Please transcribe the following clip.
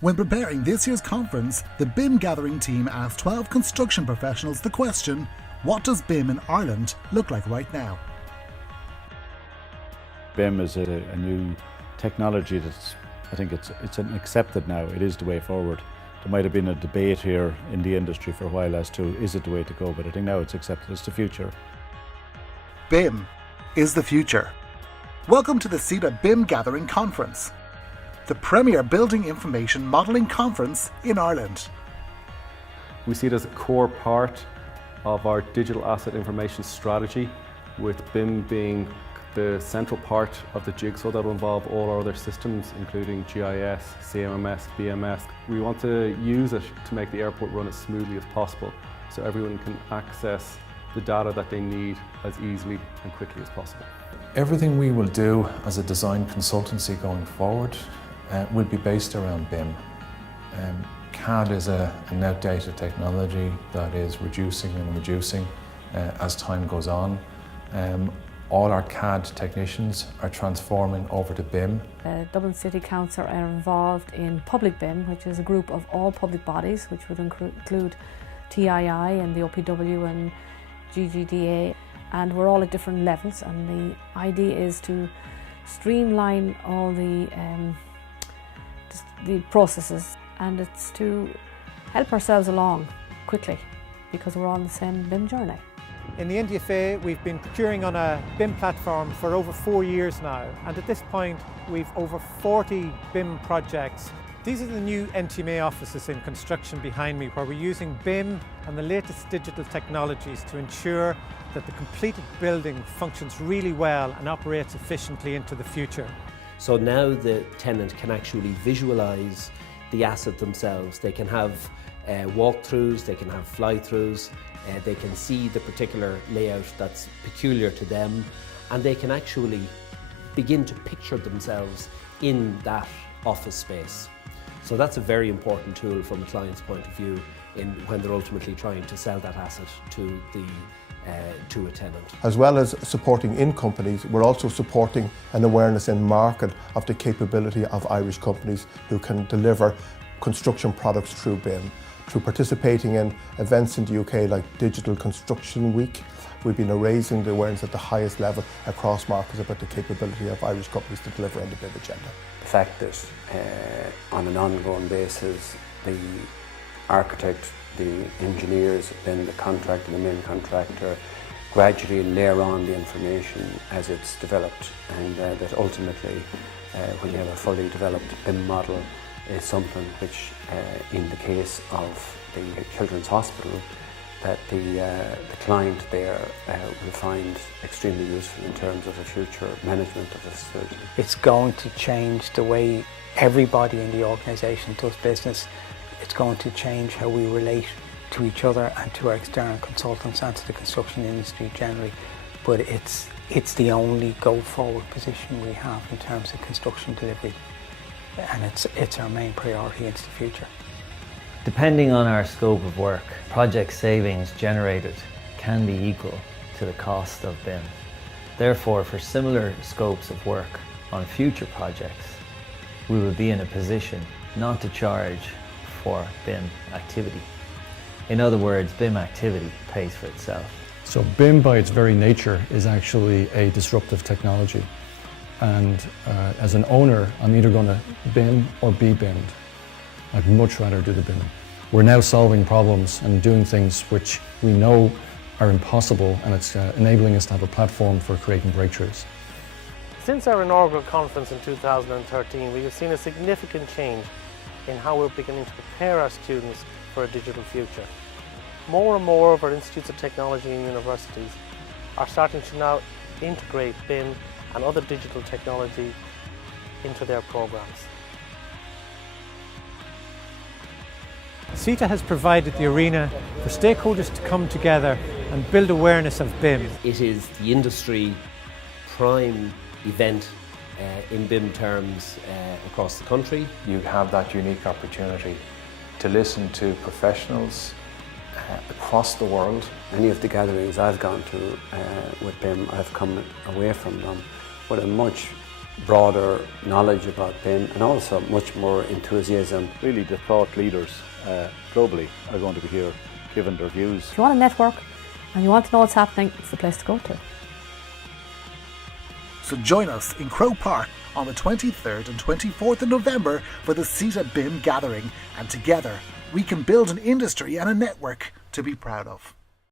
When preparing this year's conference, the BIM Gathering team asked 12 construction professionals the question, what does BIM in Ireland look like right now? BIM is a new technology that's, I think it's accepted now. It is the way forward. There might have been a debate here in the industry for a while as to is it the way to go, but I think now it's accepted as the future. BIM is the future. Welcome to the CETA BIM Gathering Conference, the premier building information modelling conference in Ireland. We see it as a core part of our digital asset information strategy, with BIM being the central part of the jigsaw that will involve all our other systems, including GIS, CMMS, BMS. We want to use it to make the airport run as smoothly as possible, so everyone can access the data that they need as easily and quickly as possible. Everything we will do as a design consultancy going forward will be based around BIM. CAD is an outdated technology that is reducing as time goes on. All our CAD technicians are transforming over to BIM. Dublin City Council are involved in Public BIM, which is a group of all public bodies, which would include TII and the OPW and GGDA, and we're all at different levels, and the idea is to streamline all the processes, and it's to help ourselves along quickly because we're all on the same BIM journey. In the NDFA, we've been procuring on a BIM platform for over 4 years now, and at this point we've over 40 BIM projects. These are the new NTMA offices in construction behind me, where we're using BIM and the latest digital technologies to ensure that the completed building functions really well and operates efficiently into the future. So now the tenant can actually visualise the asset themselves. They can have walkthroughs, they can have fly-throughs, they can see the particular layout that's peculiar to them, and they can actually begin to picture themselves in that office space. So that's a very important tool from a client's point of view when they're ultimately trying to sell that asset to a tenant. As well as supporting in companies, we're also supporting an awareness in market of the capability of Irish companies who can deliver construction products through BIM. Through participating in events in the UK like Digital Construction Week, we've been raising the awareness at the highest level across markets about the capability of Irish companies to deliver on the BIM agenda. The fact that on an ongoing basis, the architect, the engineers, then the contractor, the main contractor, gradually layer on the information as it's developed, and that ultimately, when you have a fully developed BIM model, is something which, in the case of the Children's Hospital, that the client there will find extremely useful in terms of the future management of the facility. It's going to change the way everybody in the organisation does business. It's going to change how we relate to each other and to our external consultants and to the construction industry generally. But it's the only go-forward position we have in terms of construction delivery, and it's our main priority into the future. Depending on our scope of work, project savings generated can be equal to the cost of BIM. Therefore, for similar scopes of work on future projects, we will be in a position not to charge for BIM activity. In other words, BIM activity pays for itself. So BIM by its very nature is actually a disruptive technology. And as an owner, I'm either going to BIM or be BIMmed. I'd much rather do the BIM. We're now solving problems and doing things which we know are impossible, and it's enabling us to have a platform for creating breakthroughs. Since our inaugural conference in 2013, we have seen a significant change in how we're beginning to prepare our students for a digital future. More and more of our institutes of technology and universities are starting to now integrate BIM and other digital technology into their programs. CETA has provided the arena for stakeholders to come together and build awareness of BIM. It is the industry prime event in BIM terms across the country. You have that unique opportunity to listen to professionals across the world. Any of the gatherings I've gone to with BIM, I've come away from them with a much broader knowledge about BIM and also much more enthusiasm. Really, the thought leaders globally are going to be here giving their views. If you want to network and you want to know what's happening, it's the place to go to. So join us in Croke Park on the 23rd and 24th of November for the CETA BIM gathering, and together we can build an industry and a network to be proud of.